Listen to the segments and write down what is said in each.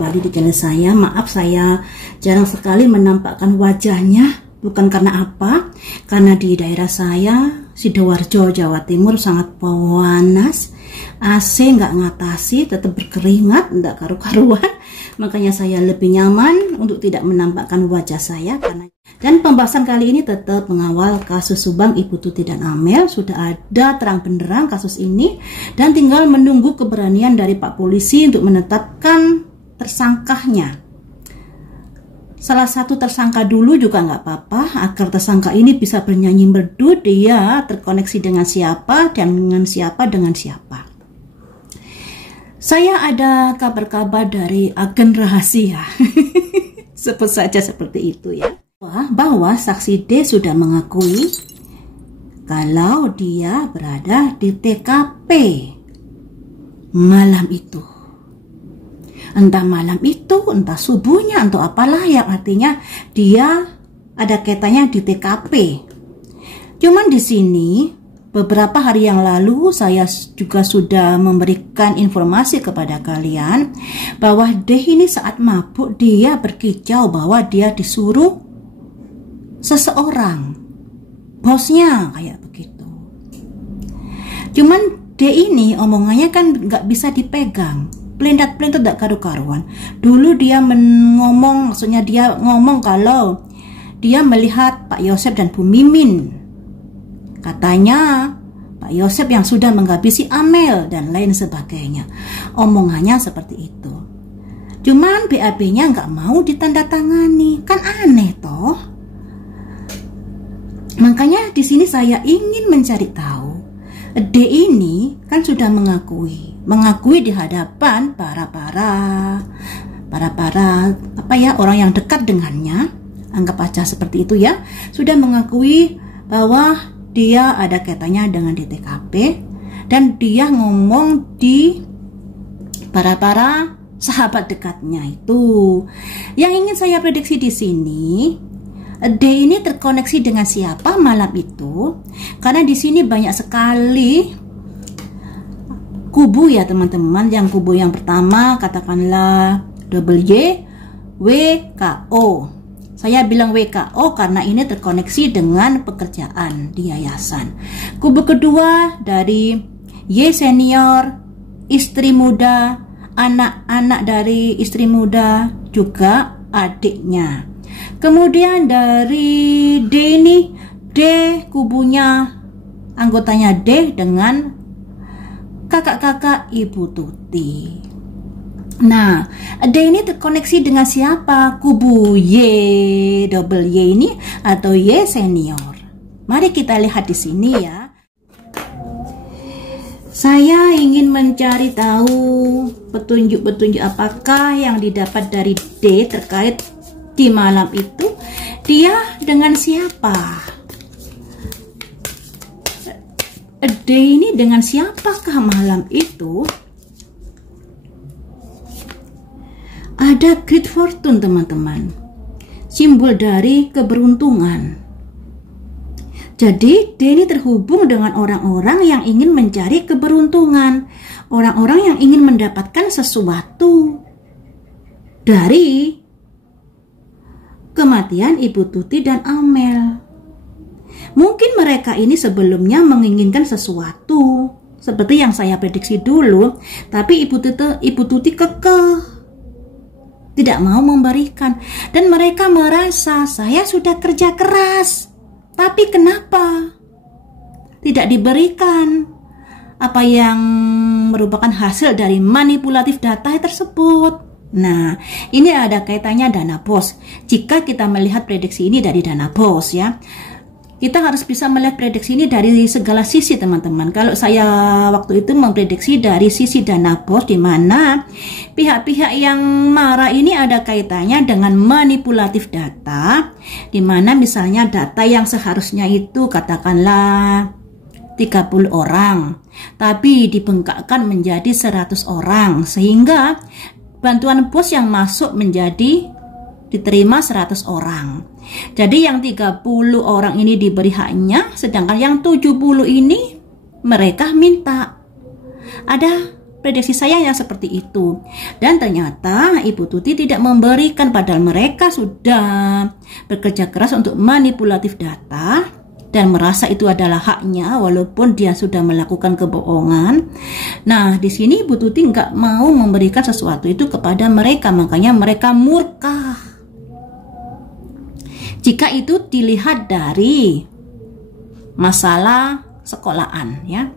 kembali di channel saya. Maaf saya jarang sekali menampakkan wajahnya. Bukan karena apa, karena di daerah saya, Sidoarjo, Jawa Timur sangat panas. AC nggak ngatasi, tetap berkeringat, nggak karu-karuan. Makanya saya lebih nyaman untuk tidak menampakkan wajah saya. Dan pembahasan kali ini tetap mengawal kasus Subang Ibu Tuti dan Amel. Sudah ada terang benderang kasus ini dan tinggal menunggu keberanian dari Pak Polisi untuk menetapkan tersangkanya. Salah satu tersangka dulu juga nggak apa-apa, agar tersangka ini bisa bernyanyi merdu dia terkoneksi dengan siapa dan dengan siapa. Saya ada kabar-kabar dari agen rahasia. Sebut saja seperti itu ya. Bahwa saksi D sudah mengakui kalau dia berada di TKP malam itu. Entah malam itu, entah subuhnya, entah apalah yang artinya dia ada kaitannya di TKP. Cuman di sini beberapa hari yang lalu saya juga sudah memberikan informasi kepada kalian bahwa D ini saat mabuk dia berkicau bahwa dia disuruh seseorang, bosnya kayak begitu. Cuman D ini omongannya kan nggak bisa dipegang, pelentat-pelentat gak karu-karuan. Dulu dia maksudnya dia ngomong kalau dia melihat Pak Yosep dan Bu Mimin. Katanya Pak Yosep yang sudah menghabisi Amel dan lain sebagainya. Omongannya seperti itu. Cuman BAB-nya nggak mau ditandatangani, kan aneh toh. Makanya di sini saya ingin mencari tahu. D ini kan sudah mengakui di hadapan para orang yang dekat dengannya, anggap aja seperti itu ya, sudah mengakui bahwa dia ada kaitannya dengan DTKP dan dia ngomong di para sahabat dekatnya itu. Yang ingin saya prediksi di sini, D ini terkoneksi dengan siapa malam itu? Karena di sini banyak sekali kubu ya teman-teman. Yang kubu yang pertama katakanlah WKO. Saya bilang WKO karena ini terkoneksi dengan pekerjaan di yayasan. Kubu kedua dari Y senior, istri muda, anak-anak dari istri muda, juga adiknya. Kemudian dari D ini, D kubunya anggotanya D dengan kakak-kakak Ibu Tuti. Nah, D ini terkoneksi dengan siapa? Kubu Y ini atau Y senior. Mari kita lihat di sini ya. Saya ingin mencari tahu petunjuk-petunjuk apakah yang didapat dari D terkait di malam itu dia dengan siapa? D ini dengan siapakah malam itu? Ada Great Fortune teman-teman, simbol dari keberuntungan. Jadi D ini terhubung dengan orang-orang yang ingin mencari keberuntungan, orang-orang yang ingin mendapatkan sesuatu dari kematian Ibu Tuti dan Amel. Mungkin mereka ini sebelumnya menginginkan sesuatu seperti yang saya prediksi dulu, tapi Ibu Tuti kekeh tidak mau memberikan, dan mereka merasa saya sudah kerja keras, tapi kenapa tidak diberikan apa yang merupakan hasil dari manipulatif data tersebut. Nah, ini ada kaitannya dana bos. Jika kita melihat prediksi ini dari dana bos ya, kita harus bisa melihat prediksi ini dari segala sisi teman-teman. Kalau saya waktu itu memprediksi dari sisi dana bos, di mana pihak-pihak yang marah ini ada kaitannya dengan manipulatif data, di mana misalnya data yang seharusnya itu katakanlah 30 orang, tapi dibengkakkan menjadi 100 orang, sehingga bantuan bos yang masuk menjadi diterima 100 orang. Jadi yang 30 orang ini diberi haknya, sedangkan yang 70 ini mereka minta. Ada prediksi saya yang seperti itu. Dan ternyata Ibu Tuti tidak memberikan, padahal mereka sudah bekerja keras untuk manipulatif data dan merasa itu adalah haknya walaupun dia sudah melakukan kebohongan. Nah, di sini Ibu Tuti nggak mau memberikan sesuatu itu kepada mereka, makanya mereka murka. Jika itu dilihat dari masalah sekolahan, ya.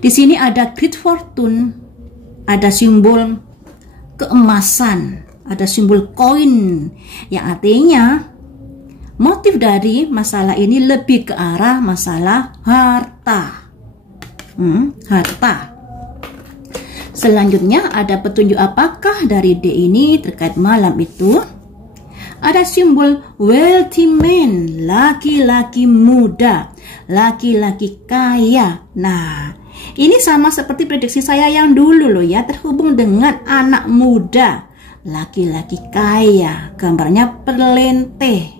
Di sini ada Great Fortune, ada simbol keemasan, ada simbol koin, yang artinya motif dari masalah ini lebih ke arah masalah harta. Harta. Selanjutnya ada petunjuk apakah dari D ini terkait malam itu? Ada simbol wealthy man, laki-laki muda, laki-laki kaya. Nah, ini sama seperti prediksi saya yang dulu loh ya, terhubung dengan anak muda, laki-laki kaya, gambarnya perlente.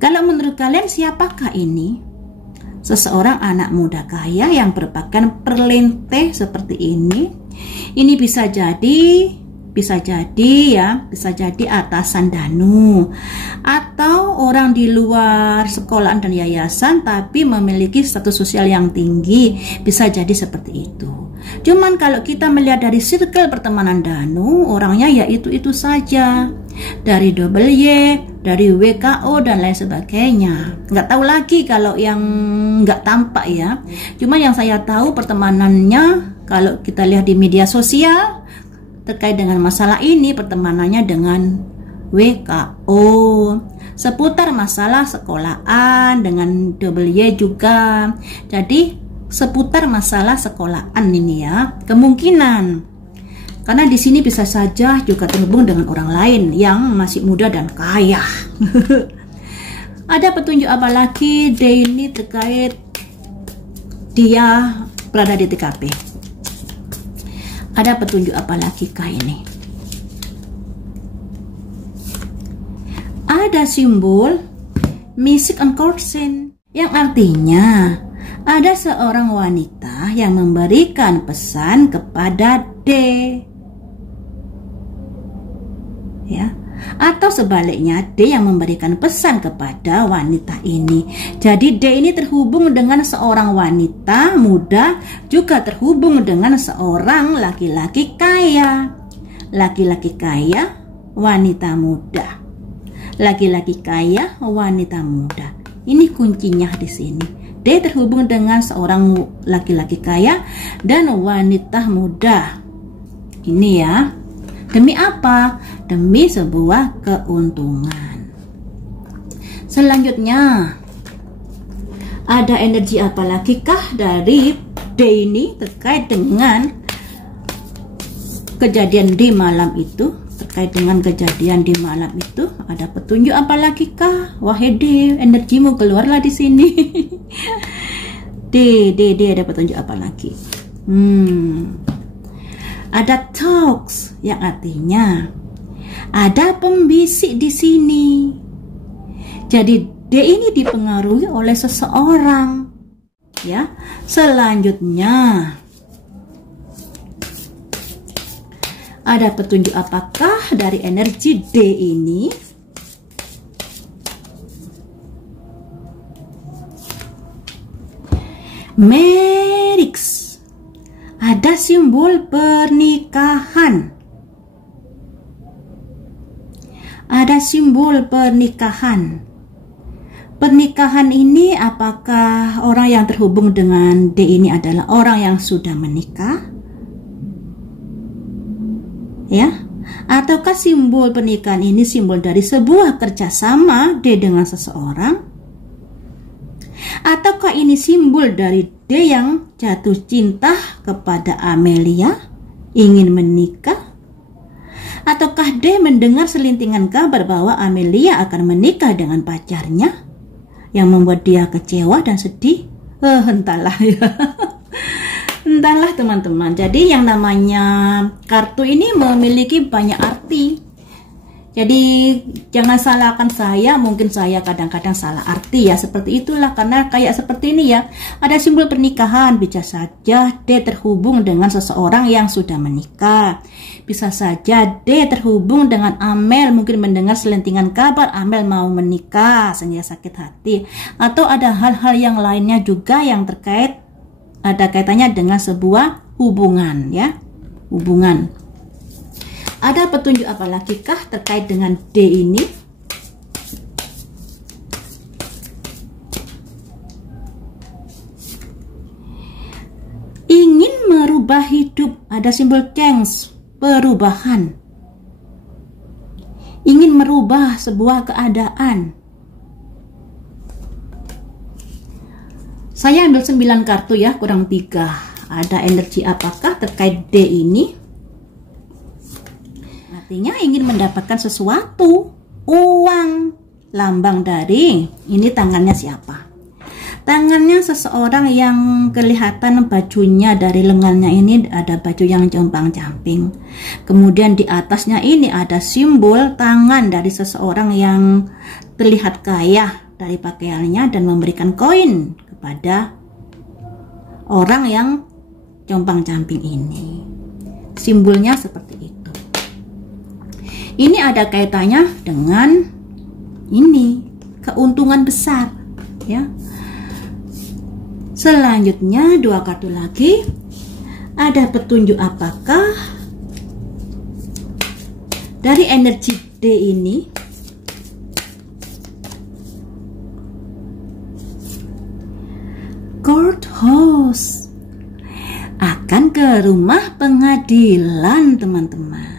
Kalau menurut kalian siapakah ini? Seseorang anak muda kaya yang berpakaian perlente seperti ini. Ini bisa jadi atasan Danu atau orang di luar sekolahan dan yayasan tapi memiliki status sosial yang tinggi, bisa jadi seperti itu. Cuman kalau kita melihat dari circle pertemanan Danu, orangnya ya itu saja, dari W, dari WKO dan lain sebagainya. Nggak tahu lagi kalau yang nggak tampak ya. Cuman yang saya tahu pertemanannya kalau kita lihat di media sosial terkait dengan masalah ini, pertemanannya dengan WKO, seputar masalah sekolahan dengan W juga. Jadi seputar masalah sekolahan ini ya, kemungkinan. Karena di sini bisa saja juga terhubung dengan orang lain yang masih muda dan kaya. Ada petunjuk apa lagi D ini terkait dia berada di TKP? Ada petunjuk apa lagi kah ini? Ada simbol Mystic Unconscious, yang artinya ada seorang wanita yang memberikan pesan kepada D, ya, atau sebaliknya D yang memberikan pesan kepada wanita ini. Jadi D ini terhubung dengan seorang wanita muda, juga terhubung dengan seorang laki-laki kaya. Laki-laki kaya, wanita muda. Laki-laki kaya, wanita muda. Ini kuncinya di sini. D terhubung dengan seorang laki-laki kaya dan wanita muda. Ini ya. Demi apa? Demi sebuah keuntungan. Selanjutnya, ada energi apa lagi kah dari D ini terkait dengan kejadian di malam itu? Terkait dengan kejadian di malam itu, ada petunjuk apa lagi kah? Wahai D, energimu keluarlah di sini. D, ada petunjuk apa lagi? Ada talks, yang artinya ada pembisik di sini. Jadi D ini dipengaruhi oleh seseorang, ya. Selanjutnya ada petunjuk apakah dari energi D ini? Marriage. Ada simbol pernikahan. Ada simbol pernikahan. Pernikahan ini apakah orang yang terhubung dengan D ini adalah orang yang sudah menikah? Ya, ataukah simbol pernikahan ini simbol dari sebuah kerjasama D dengan seseorang? Ataukah ini simbol dari D yang jatuh cinta kepada Amelia, ingin menikah? Ataukah D mendengar selintingan kabar bahwa Amelia akan menikah dengan pacarnya, yang membuat dia kecewa dan sedih? Entahlah ya. Entahlah teman-teman. Jadi yang namanya kartu ini memiliki banyak arti. Jadi jangan salahkan saya, mungkin saya kadang-kadang salah arti ya, seperti itulah. Karena kayak seperti ini ya, ada simbol pernikahan, bisa saja D terhubung dengan seseorang yang sudah menikah. Bisa saja D terhubung dengan Amel, mungkin mendengar selentingan kabar Amel mau menikah sehingga sakit hati. Atau ada hal-hal yang lainnya juga yang terkait, ada kaitannya dengan sebuah hubungan ya, hubungan. Ada petunjuk apa lagi kah terkait dengan D ini? Ingin merubah hidup, ada simbol change, perubahan. Ingin merubah sebuah keadaan. Saya ambil 9 kartu ya, kurang 3. Ada energi apakah terkait D ini? Artinya ingin mendapatkan sesuatu, uang, lambang dari, ini tangannya siapa? Tangannya seseorang yang kelihatan bajunya dari lengannya ini ada baju yang compang-camping. Kemudian di atasnya ini ada simbol tangan dari seseorang yang terlihat kaya dari pakaiannya dan memberikan koin kepada orang yang compang-camping ini. Simbolnya seperti itu. Ini ada kaitannya dengan ini, keuntungan besar ya. Selanjutnya 2 kartu lagi. Ada petunjuk apakah dari energi D ini? Courthouse, akan ke rumah pengadilan teman-teman.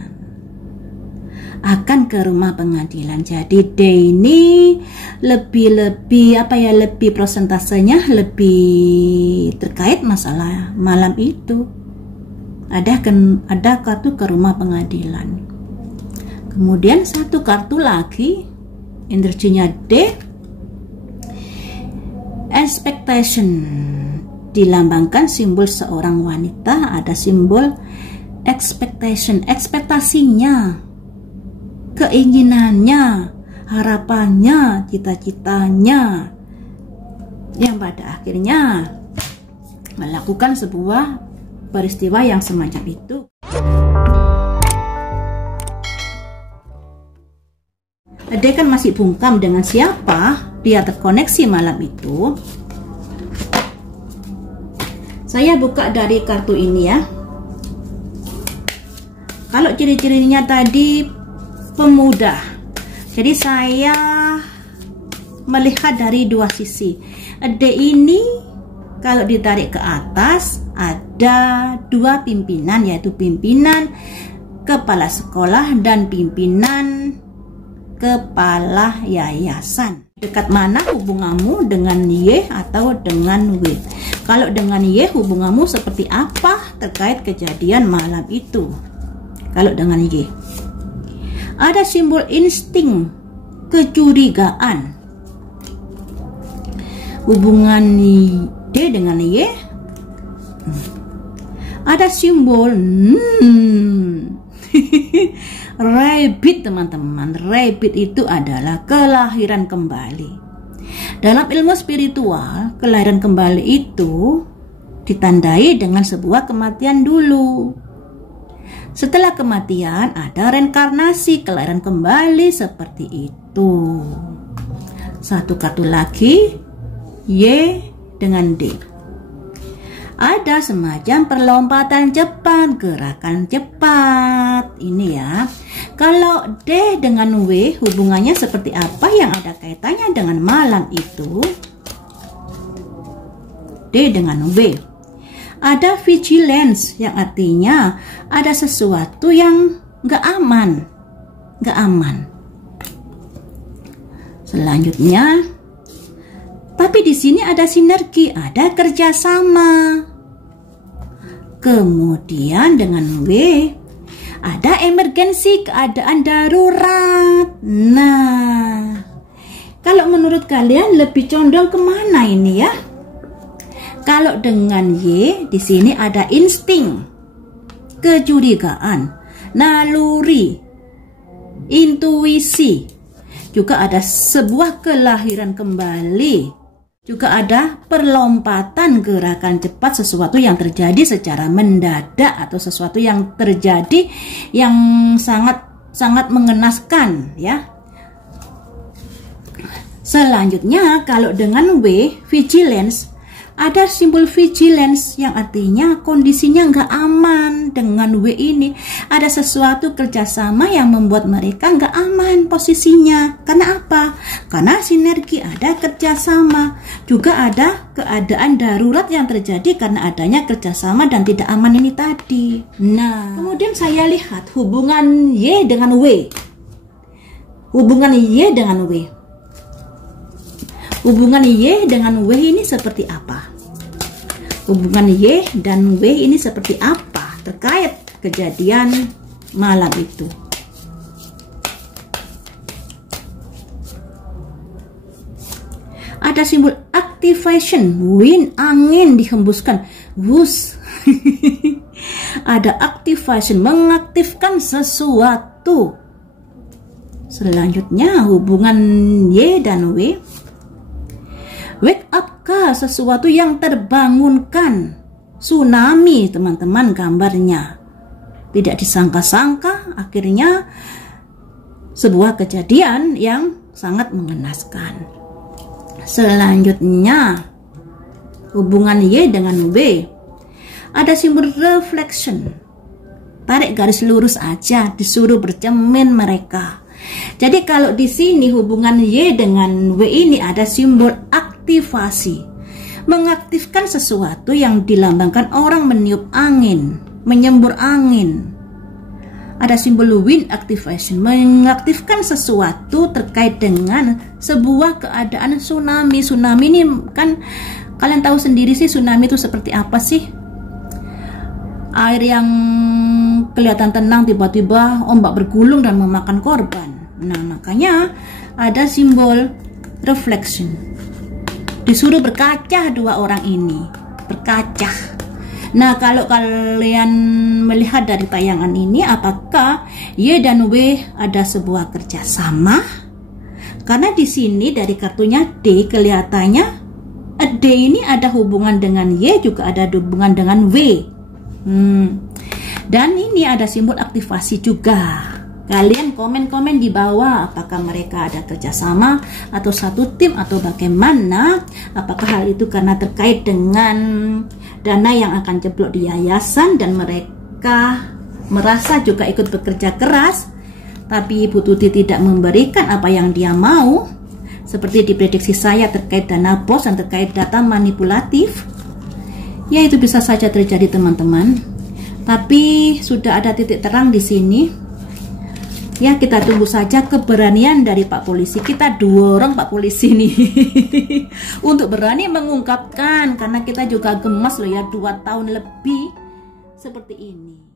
Akan ke rumah pengadilan. Jadi D ini lebih apa ya, lebih prosentasenya lebih terkait masalah malam itu. Ada kartu ke rumah pengadilan. Kemudian 1 kartu lagi, energinya D, expectation, dilambangkan simbol seorang wanita. Ada simbol expectation, ekspektasinya, keinginannya, harapannya, cita-citanya, yang pada akhirnya melakukan sebuah peristiwa yang semacam itu. Dia kan masih bungkam dengan siapa dia terkoneksi malam itu. Saya buka dari kartu ini ya. Kalau ciri-cirinya tadi pemuda, jadi saya melihat dari 2 sisi. D ini kalau ditarik ke atas ada 2 pimpinan, yaitu pimpinan kepala sekolah dan pimpinan kepala yayasan. Dekat mana hubunganmu dengan Y atau dengan W? Kalau dengan Y, hubunganmu seperti apa terkait kejadian malam itu? Kalau dengan Y, ada simbol insting, kecurigaan. Hubungan D dengan Y, ada simbol rabbit teman-teman. Rabbit itu adalah kelahiran kembali. Dalam ilmu spiritual, kelahiran kembali itu ditandai dengan sebuah kematian dulu. Setelah kematian ada reinkarnasi, kelahiran kembali seperti itu. 1 kartu lagi, Y dengan D. Ada semacam perlompatan cepat, gerakan cepat. Ini ya. Kalau D dengan W, hubungannya seperti apa yang ada kaitannya dengan malam itu? D dengan W. Ada vigilance, yang artinya ada sesuatu yang nggak aman. Selanjutnya, tapi di sini ada sinergi, ada kerjasama. Kemudian dengan W, ada emergensi, keadaan darurat. Nah, kalau menurut kalian lebih condong kemana ini ya? Kalau dengan Y, di sini ada insting, kecurigaan, naluri, intuisi, juga ada sebuah kelahiran kembali, juga ada perlompatan gerakan cepat, sesuatu yang terjadi secara mendadak atau sesuatu yang terjadi yang sangat mengenaskan ya. Selanjutnya kalau dengan W, vigilance, ada simbol vigilance yang artinya kondisinya nggak aman. Dengan W ini ada sesuatu kerjasama yang membuat mereka nggak aman posisinya. Karena apa? Karena sinergi, ada kerjasama. Juga ada keadaan darurat yang terjadi karena adanya kerjasama dan tidak aman ini tadi. Nah, kemudian saya lihat hubungan Y dengan W. Hubungan Y dengan W. Hubungan Y dengan W ini seperti apa? Hubungan Y dan W ini seperti apa terkait kejadian malam itu? Ada simbol activation, wind, angin dihembuskan, wush. Ada activation, mengaktifkan sesuatu. Selanjutnya hubungan Y dan W. Wake up call, sesuatu yang terbangunkan. Tsunami teman-teman gambarnya. Tidak disangka-sangka akhirnya sebuah kejadian yang sangat mengenaskan. Selanjutnya hubungan Y dengan W. Ada simbol reflection. Tarik garis lurus aja, disuruh bercermin mereka. Jadi kalau di sini hubungan Y dengan W ini ada simbol aktivasi, mengaktifkan sesuatu yang dilambangkan orang meniup angin, menyembur angin. Ada simbol wind activation, mengaktifkan sesuatu terkait dengan sebuah keadaan tsunami. Tsunami ini kan kalian tahu sendiri sih, tsunami itu seperti apa sih? Air yang kelihatan tenang tiba-tiba ombak bergulung dan memakan korban. Nah, makanya ada simbol reflection. Disuruh berkaca dua orang ini, berkaca. Nah, kalau kalian melihat dari tayangan ini, apakah Y dan W ada sebuah kerjasama? Karena di sini dari kartunya D kelihatannya D ini ada hubungan dengan Y, juga ada hubungan dengan W. Dan ini ada simbol aktivasi juga. Kalian komen-komen di bawah apakah mereka ada kerjasama atau satu tim atau bagaimana. Apakah hal itu karena terkait dengan dana yang akan jeblok di yayasan dan mereka merasa juga ikut bekerja keras, tapi Ibu Tuti tidak memberikan apa yang dia mau, seperti diprediksi saya terkait dana bos dan terkait data manipulatif. Ya, itu bisa saja terjadi teman-teman. Tapi sudah ada titik terang di sini. Ya, kita tunggu saja keberanian dari Pak Polisi. Kita dorong Pak Polisi nih untuk berani mengungkapkan, karena kita juga gemas loh ya, 2 tahun lebih seperti ini.